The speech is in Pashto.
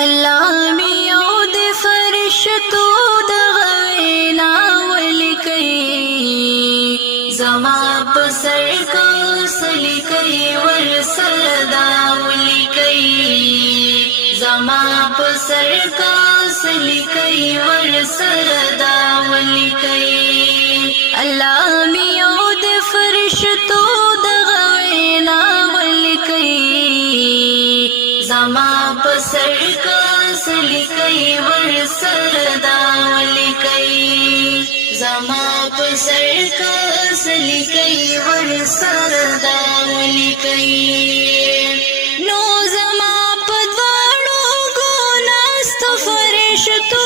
الله میو د فرشتو د غوینا ولیکي زما په سر کو سلیکي ورسره دا ولیکي زما په سر کو سلیکي ورسره دا ولیکي الله میو د فرشتو د غوینا ولیکي زما په سر کو سلیکي ورسره دا ولیکي زما په سر کو سلیکي ورسره دا ولیکي نو زما په دواړو ګوناستو فرشتو